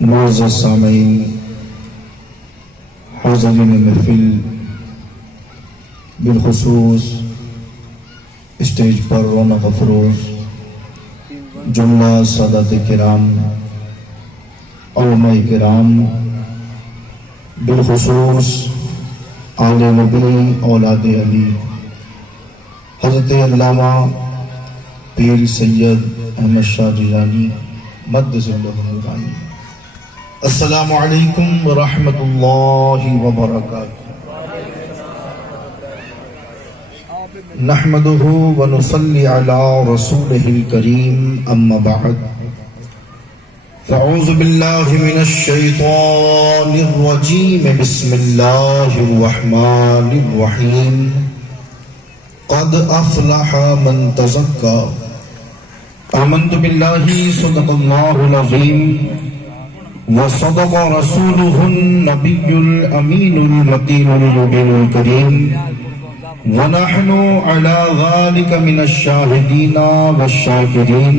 معزز سامعین، حاضرین محفل، بالخصوص اسٹیج پر رونق افروز جملہ سادات کرام، علماء کرام، بالخصوص آل نبی اولاد علی، حضرت علامہ پیر سید احمد شاہ جیلانی مقدس اللہ تعالی، السلام علیکم ورحمۃ اللہ وبرکاتہ۔ نحمده ونصلي على رسوله الكريم، اما بعد فاعوذ بالله من الشيطان الرجيم، بسم الله الرحمن الرحيم، قد افلح من تزكى، آمنت بالله صدق الله العظيم وصدق رسوله النبي الأمين المكين المبين الكريم، ونحن على ذلك من الشاهدين والشاكرين،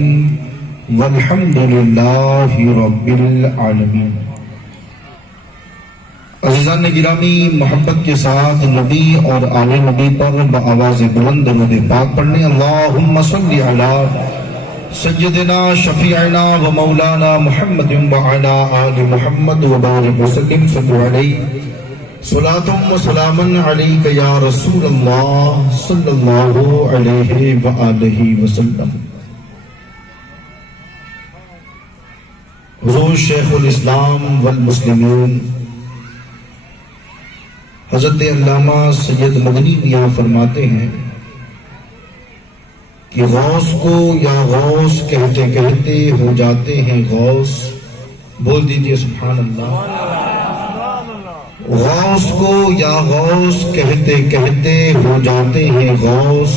والحمد لله رب العالمين۔ عزیزان گرامی، محبت کے ساتھ نبی اور آل نبی پر بآواز بلند درود پاک پڑھنے، اللہم صلی علی سیدنا شفیعنا و مولانا محمد وعلا آل محمد وبارک وسلم، صلی علیہ صلاۃ و سلام علیک یا رسول اللہ صلی اللہ علیہ وآلہ وسلم۔ حضور شیخ الاسلام والمسلمین حضرت علامہ سید مدنی میاں فرماتے ہیں کہ غوث کو یا غوث کہتے کہتے ہو جاتے ہیں غوث، بول دیجئے سبحان اللہ۔ غوث کو یا غوث کہتے کہتے ہو جاتے ہیں غوث،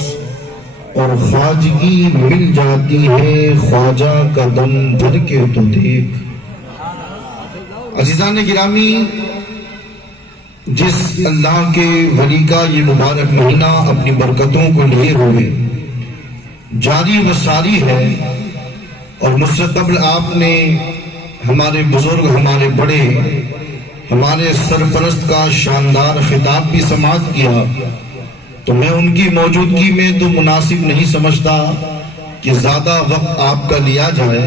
اور خواجگی مل جاتی ہے خواجہ کا دم دھر کے تو دیکھ۔ عزیزان گرامی، جس اللہ کے ولی کا یہ مبارک مہینہ اپنی برکتوں کو لیے ہوئے جاری و ساری ہے، اور مجھ سے قبل آپ نے ہمارے بزرگ، ہمارے بڑے، ہمارے سرپرست کا شاندار خطاب بھی سماعت کیا، تو میں ان کی موجودگی میں تو مناسب نہیں سمجھتا کہ زیادہ وقت آپ کا لیا جائے،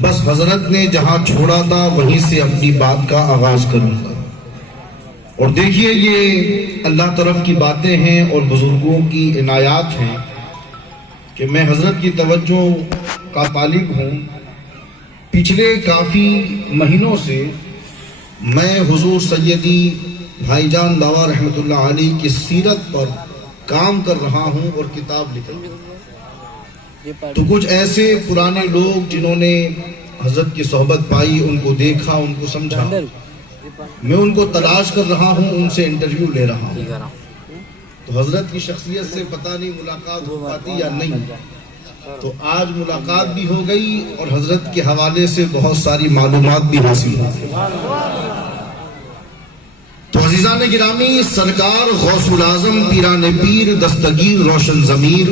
بس حضرت نے جہاں چھوڑا تھا وہیں سے اپنی بات کا آغاز کروں گا۔ اور دیکھیے، یہ اللہ طرف کی باتیں ہیں اور بزرگوں کی عنایات ہیں کہ میں حضرت کی توجہ کا طالب ہوں۔ پچھلے کافی مہینوں سے میں حضور سیدی بھائی جان باوا رحمۃ اللہ علیہ کی سیرت پر کام کر رہا ہوں اور کتاب لکھ رہا ہوں، تو کچھ ایسے پرانے لوگ جنہوں نے حضرت کی صحبت پائی، ان کو دیکھا، ان کو سمجھا، میں ان کو تلاش کر رہا ہوں، ان سے انٹرویو لے رہا ہوں۔ تو حضرت کی شخصیت سے پتہ نہیں ملاقات ہو پاتی یا نہیں، تو آج ملاقات بھی ہو گئی اور حضرت کے حوالے سے بہت ساری معلومات بھی حاصل ہوئی۔ تو عزیزان گرامی، سرکار غوث العظم پیران پیر دستگیر روشن ضمیر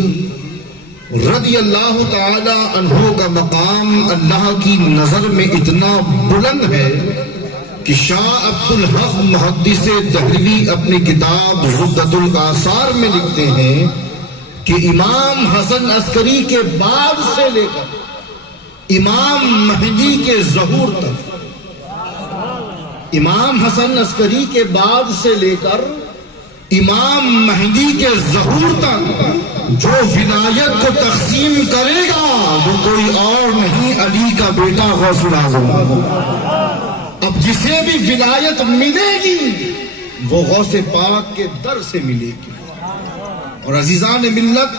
رضی اللہ تعالی عنہ کا مقام اللہ کی نظر میں اتنا بلند ہے کہ شاہ عبد الحق محدث دہلوی اپنی کتاب زبدۃ الآثار میں لکھتے ہیں کہ امام حسن عسکری کے بعد سے لے کر امام مہدی کے ظہور تک، امام حسن عسکری کے بعد سے لے کر امام مہدی کے ظہور تک جو ولایت کو تقسیم کرے گا وہ کوئی اور نہیں، علی کا بیٹا غوث العظم۔ اب جسے بھی ولایت ملے گی وہ غوث پاک کے در سے ملے گی۔ اور عزیزان ملت،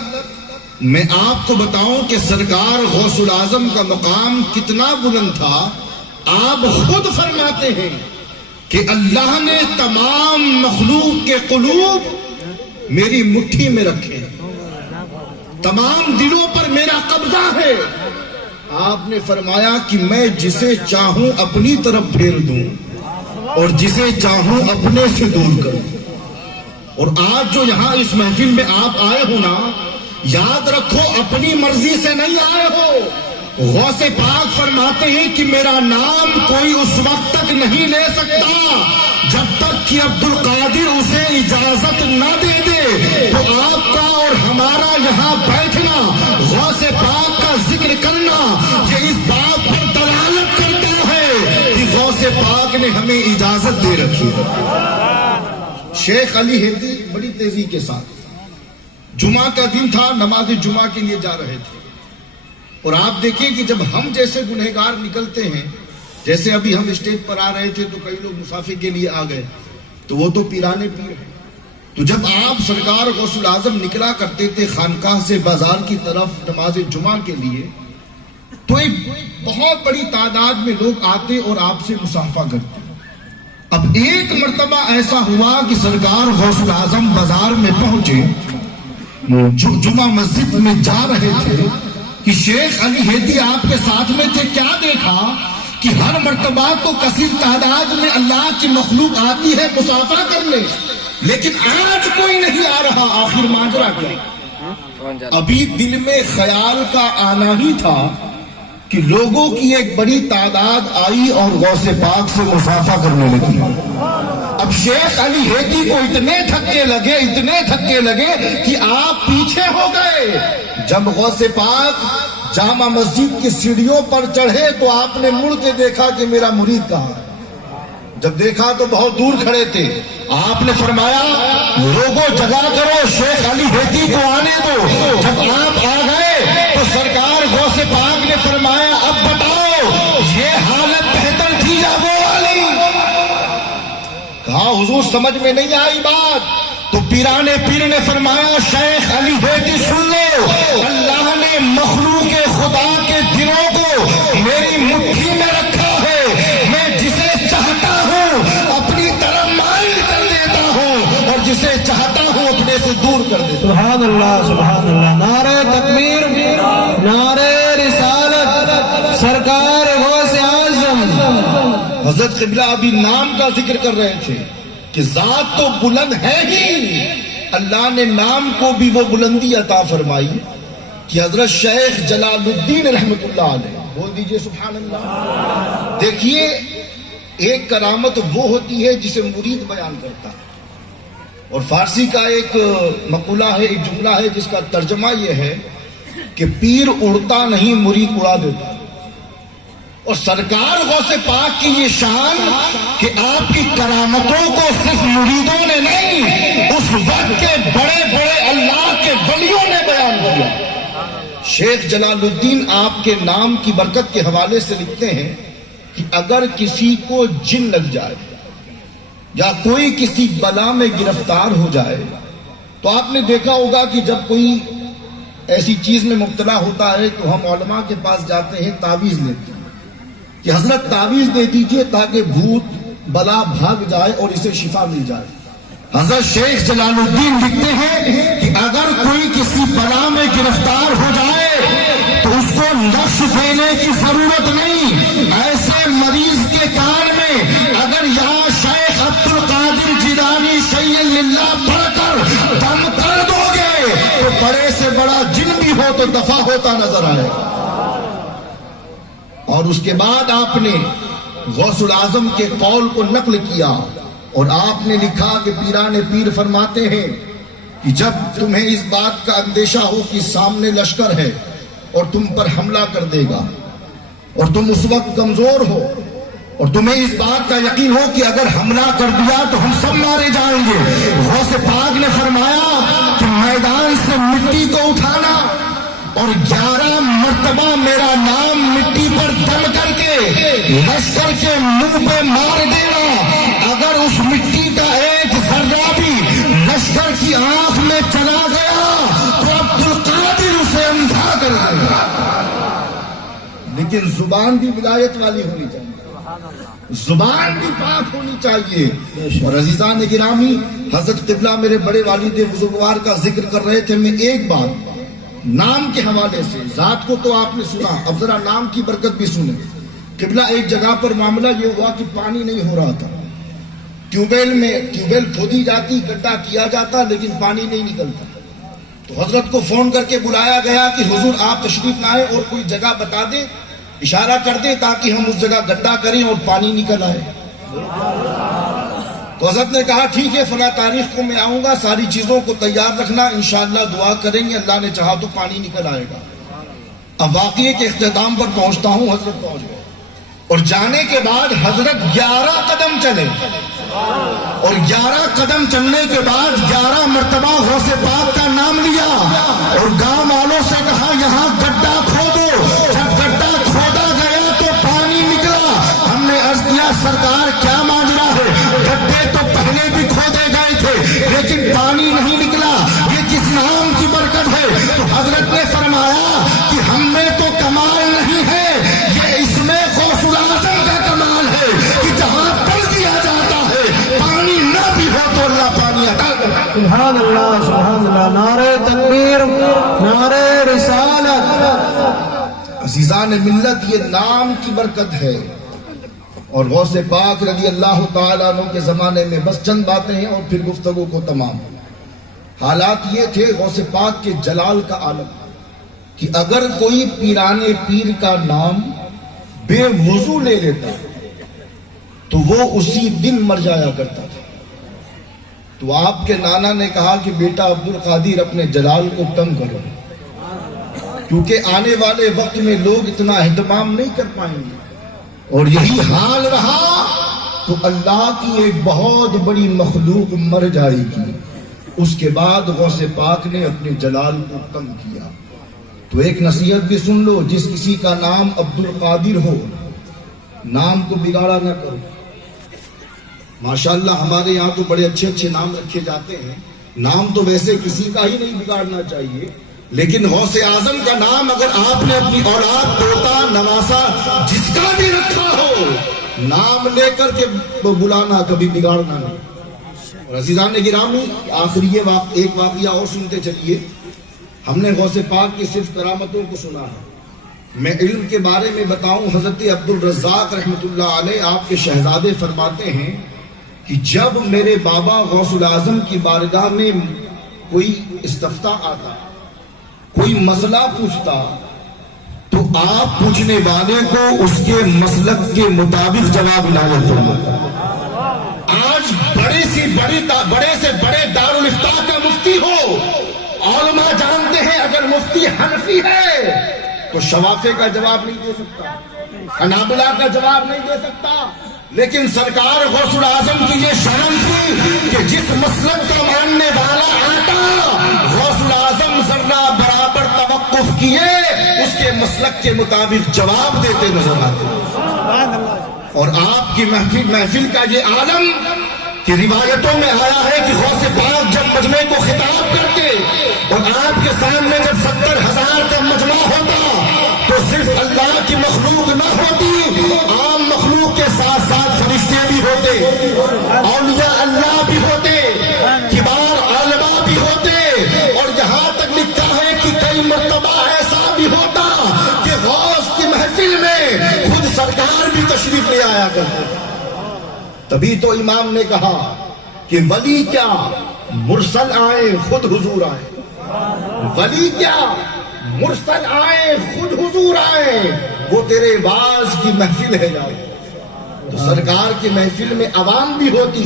میں آپ کو بتاؤں کہ سرکار غوث العظم کا مقام کتنا بلند تھا۔ آپ خود فرماتے ہیں کہ اللہ نے تمام مخلوق کے قلوب میری مٹھی میں رکھے، تمام دلوں پر میرا قبضہ ہے۔ آپ نے فرمایا کہ میں جسے چاہوں اپنی طرف پھیر دوں اور جسے چاہوں اپنے سے دور کروں۔ اور آج جو یہاں اس محفل میں آپ آئے ہو نا، یاد رکھو اپنی مرضی سے نہیں آئے ہو، غوث پاک فرماتے ہیں کہ میرا نام کوئی اس وقت تک نہیں لے سکتا جب تک کہ عبد القادر اسے اجازت نہ دے دے. تو آپ کا اور ہمارا یہاں بیٹھنا، غوث پاک کا ذکر کرنا، یہ اس بات پر دلالت کرتا ہے کہ غوث پاک نے ہمیں اجازت دے رکھی ہے. شیخ علی ہیتی بڑی تیزی کے ساتھ جمعہ کا دن تھا، نماز جمعہ کے لیے جا رہے تھے. اور آپ دیکھیں کہ جب ہم جیسے گنہگار نکلتے ہیں، جیسے ابھی ہم اسٹیج پر آ رہے تھے تو کئی لوگ مسافر کے لیے آ گئے، تو وہ تو پیرانے پیر ہیں. تو جب آپ سرکار غوث الاعظم نکلا کرتے تھے خانقاہ سے بازار کی طرف نماز جمعہ کے لیے، تو ایک بہت بڑی تعداد میں لوگ آتے اور آپ سے مصافحہ کرتے. اب ایک مرتبہ ایسا ہوا کہ سرکار غوث الاعظم بازار میں پہنچے، جمعہ مسجد میں جا رہے تھے کہ شیخ علی ہیتی آپ کے ساتھ میں تھے. کیا دیکھا کہ ہر مرتبہ تو کثیر تعداد میں اللہ کی مخلوق آتی ہے مصافحہ کرنے، لیکن آج کوئی نہیں آ رہا. آخر ماجرا کیا؟ ابھی دل میں خیال کا آنا ہی تھا کہ لوگوں کی ایک بڑی تعداد آئی اور غوث پاک سے مصافحہ کرنے لگی. اب شیخ علی ہیتی کو اتنے دھکے لگے کہ آپ پیچھے ہو گئے. جب غوث پاک جامع مسجد کی سیڑھیوں پر چڑھے تو آپ نے مڑ کے دیکھا کہ میرا مرید کہاں ہے. جب دیکھا تو بہت دور کھڑے تھے. آپ نے فرمایا لوگوں جگہ کرو، شیخ علی ہیتی کو آنے دو. جب آپ آ گئے تو سرکار غوث پاک نے فرمایا اب بتاؤ یہ حالت بہتر تھی یا وہ والی؟ کہا حضور سمجھ میں نہیں آئی بات. تو پیرانے پیر نے فرمایا شیخ علی ہیتی سن لو، اللہ نے مخلوق خدا کے دلوں کو میری مٹھی میں رکھا ہے. میں جسے چاہتا ہوں اپنی طرف مائل کر دیتا ہوں اور جسے چاہتا ہوں اپنے سے دور کر دیتا ہوں. سبحان اللہ سبحان اللہ. نعرہ تکبیر، نعرہ رسالت، سرکار غوث اعظم. حضرت قبلہ ابھی نام کا ذکر کر رہے تھے کہ ذات تو بلند ہے ہی، اللہ نے نام کو بھی وہ بلندی عطا فرمائی کہ حضرت شیخ جلال الدین رحمت اللہ علیہ، بول دیجئے سبحان اللہ. دیکھیے ایک کرامت وہ ہوتی ہے جسے مرید بیان کرتا ہے. اور فارسی کا ایک مقولہ ہے، ایک جملہ ہے جس کا ترجمہ یہ ہے کہ پیر اڑتا نہیں مرید اڑا دیتا. اور سرکار غوث پاک کی یہ شان کہ آپ کی کرامتوں کو صرف مریدوں نے نہیں، اس وقت کے بڑے بڑے اللہ کے ولیوں نے بیان کیا. شیخ جلال الدین آپ کے نام کی برکت کے حوالے سے لکھتے ہیں کہ اگر کسی کو جن لگ جائے یا کوئی کسی بلا میں گرفتار ہو جائے تو آپ نے دیکھا ہوگا کہ جب کوئی ایسی چیز میں مبتلا ہوتا ہے تو ہم علماء کے پاس جاتے ہیں، تعویذ لیتے ہیں کہ حضرت تعویذ دے دیجئے تاکہ بھوت بلا بھاگ جائے اور اسے شفا مل جائے. حضرت شیخ جلال الدین لکھتے ہیں کہ اگر کوئی کسی بلا میں گرفتار ہو جائے تو اس کو نقش دینے کی ضرورت نہیں. ایسے مریض کے کان میں اگر یا شیخ عبد القادر جیلانی شیئا للہ پڑھ کر دم کر دو گے تو بڑے سے بڑا جن بھی ہو تو دفع ہوتا نظر آئے. اور اس کے بعد آپ نے غوث الاعظم کے قول کو نقل کیا اور آپ نے لکھا کہ پیران پیر فرماتے ہیں کہ جب تمہیں اس بات کا اندیشہ ہو کہ سامنے لشکر ہے اور تم پر حملہ کر دے گا اور تم اس وقت کمزور ہو اور تمہیں اس بات کا یقین ہو کہ اگر حملہ کر دیا تو ہم سب مارے جائیں گے، غوث پاک نے فرمایا کہ میدان سے مٹی کو اٹھانا اور 11 مرتبہ میرا نام مٹی پر دم کر کے لشکر کے منہ پہ مار دینا. اگر اس مٹی کا ایک ذرہ بھی لشکر کی آنکھ میں چلا گیا تو عبد القادر اسے اندھا کر دے گا. لیکن زبان بھی ولایت والی ہونی چاہیے، زبان بھی پاک ہونی چاہیے. اور عزیزان گرامی، حضرت قبلہ میرے بڑے والد بزرگوار کا ذکر کر رہے تھے. میں ایک بات نام کے حوالے سے، ذات کو تو آپ نے سنا، اب ذرا نام کی برکت بھی سنیں. قبلہ ایک جگہ پر معاملہ یہ ہوا کہ پانی نہیں ہو رہا تھا. ٹیوب ویل کھودی جاتی، گڈھا کیا جاتا، لیکن پانی نہیں نکلتا. تو حضرت کو فون کر کے بلایا گیا کہ حضور آپ تشریف لائیں اور کوئی جگہ بتا دیں، اشارہ کر دیں تاکہ ہم اس جگہ گڈھا کریں اور پانی نکل آئے۔ تو حضرت نے کہا ٹھیک ہے، فلاں تاریخ کو میں آؤں گا، ساری چیزوں کو تیار رکھنا، انشاءاللہ دعا کریں گے، اللہ نے چاہا تو پانی نکل آئے گا۔ اب واقعے کے اختتام پر پہنچتا ہوں، حضرت پہنچ گئے اور جانے کے بعد حضرت 11 قدم چلے اور 11 قدم چلنے کے بعد 11 مرتبہ غوث پاک کا نام لیا اور گاؤں والوں سے کہا یہاں گڈھا کھودو۔ جب گڈھا کھودا گیا تو پانی نکلا۔ ہم نے عرض کیا سرکار کیا ماجرا ہے؟ گڈھے تو پہلے بھی کھودے گئے تھے لیکن پانی نہیں نکلا، یہ کس نام کی برکت ہے؟ تو حضرت نے فرمایا کہ ہم میں تو کمال نہیں ہے، یہ اس میں غوث الاعظم کا کمال ہے کہ جہاں پڑھ دیا جاتا ہے پانی نہ بھی ہو تو اللہ پانی عطا کرتا ہے۔ سبحان اللہ، سبحان اللہ، نعرہ تکبیر، نعرہ رسالت۔ عزیزان ملت، یہ نام کی برکت ہے۔ اور غوث پاک رضی اللہ تعالیٰ عنہ کے زمانے میں بس چند باتیں ہیں اور پھر گفتگو کو تمام۔ حالات یہ تھے غوث پاک کے جلال کا عالم کہ اگر کوئی پیران پیر کا نام بے وضو لے لیتا تو وہ اسی دن مر جایا کرتا تھا۔ تو آپ کے نانا نے کہا کہ بیٹا عبد القادر اپنے جلال کو کم کرو، کیونکہ آنے والے وقت میں لوگ اتنا اہتمام نہیں کر پائیں گے، اور یہی حال رہا تو اللہ کی ایک بہت بڑی مخلوق مر جائے گی۔ اس کے بعد غوث پاک نے اپنے جلال کو کم کیا۔ تو ایک نصیحت بھی سن لو، جس کسی کا نام عبد القادر ہو نام کو بگاڑا نہ کرو۔ ماشاءاللہ ہمارے یہاں تو بڑے اچھے اچھے نام رکھے جاتے ہیں، نام تو ویسے کسی کا ہی نہیں بگاڑنا چاہیے، لیکن غوث اعظم کا نام اگر آپ نے اپنی اولاد پوتا نواسا جس کا بھی رکھا ہو، نام لے کر کے بلانا، کبھی بگاڑنا نہیں۔ اور عزیزان گرامی، آخری ایک واقعہ اور سنتے چلیے۔ ہم نے غوث پاک کی صرف کرامتوں کو سنا ہے، میں علم کے بارے میں بتاؤں۔ حضرت عبد الرزاق رحمۃ اللہ علیہ آپ کے شہزادے فرماتے ہیں کہ جب میرے بابا غوث الاعظم کی بارگاہ میں کوئی استفتاء آتا، کوئی مسئلہ پوچھتا، تو آپ پوچھنے والے کو اس کے مسلک کے مطابق جواب عنایت فرماتا۔ آج بڑے سے بڑے دارالفتاء کا مفتی ہو، علماء جانتے ہیں اگر مفتی حنفی ہے تو شوافے کا جواب نہیں دے سکتا، حنابلہ کا جواب نہیں دے سکتا، لیکن سرکار غوث الاعظم کی یہ شان تھی کہ جس مسلک کا ماننے والا آتا غوث الاعظم ذرہ برابر توقف کیے اس کے مسلک کے مطابق جواب دیتے نظر آتے۔ اور آپ کی محفل کا یہ عالم کہ روایتوں میں آیا ہے کہ غوث پاک جب مجمع کو خطاب کرتے اور آپ کے سامنے جب 70,000 کا مجمع ہوتا تو صرف اللہ کی مخلوق نہ ہوتی، عام مخلوق کے ساتھ ساتھ فرشتے بھی ہوتے، اولیاء اللہ بھی ہوتے، کبار علماء بھی ہوتے، اور یہاں تک لکھا ہے کہ کئی مرتبہ ایسا بھی ہوتا کہ غوث کی محفل میں خود سرکار بھی تشریف لے آیا کرتے۔ تبھی تو امام نے کہا کہ ولی کیا مرسل آئے خود حضور آئے، ولی کیا مرسل آئے خود حضور آئے، وہ تیرے باز کی محفل ہے جائے۔ تو سرکار کی محفل میں عوام بھی ہوتی،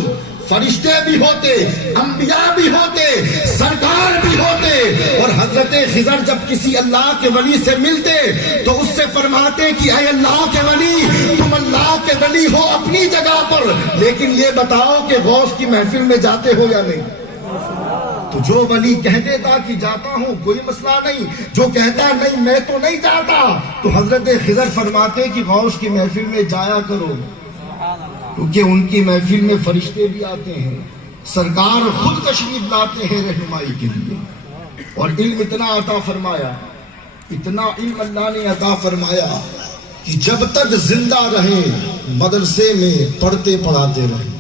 فرشتے بھی ہوتے، انبیاء بھی ہوتے، سرکار بھی ہوتے، اور حضرت خضر جب کسی اللہ کے ولی سے ملتے تو اس سے فرماتے کہ اے اللہ کے ولی، تم اللہ کے ولی ہو اپنی جگہ پر، لیکن یہ بتاؤ کہ غوث کی محفل میں جاتے ہو یا نہیں؟ تو جو ولی کہہ دیتا کہ جاتا ہوں کوئی مسئلہ نہیں، جو کہتا نہیں میں تو نہیں جاتا، تو حضرت خضر فرماتے کہ غوث کی محفل میں جایا کرو، کیونکہ ان کی محفل میں فرشتے بھی آتے ہیں، سرکار خود تشریف لاتے ہیں رہنمائی کے لیے۔ اور علم اتنا عطا فرمایا، اتنا علم اللہ نے عطا فرمایا کہ جب تک زندہ رہے مدرسے میں پڑھتے پڑھاتے رہے۔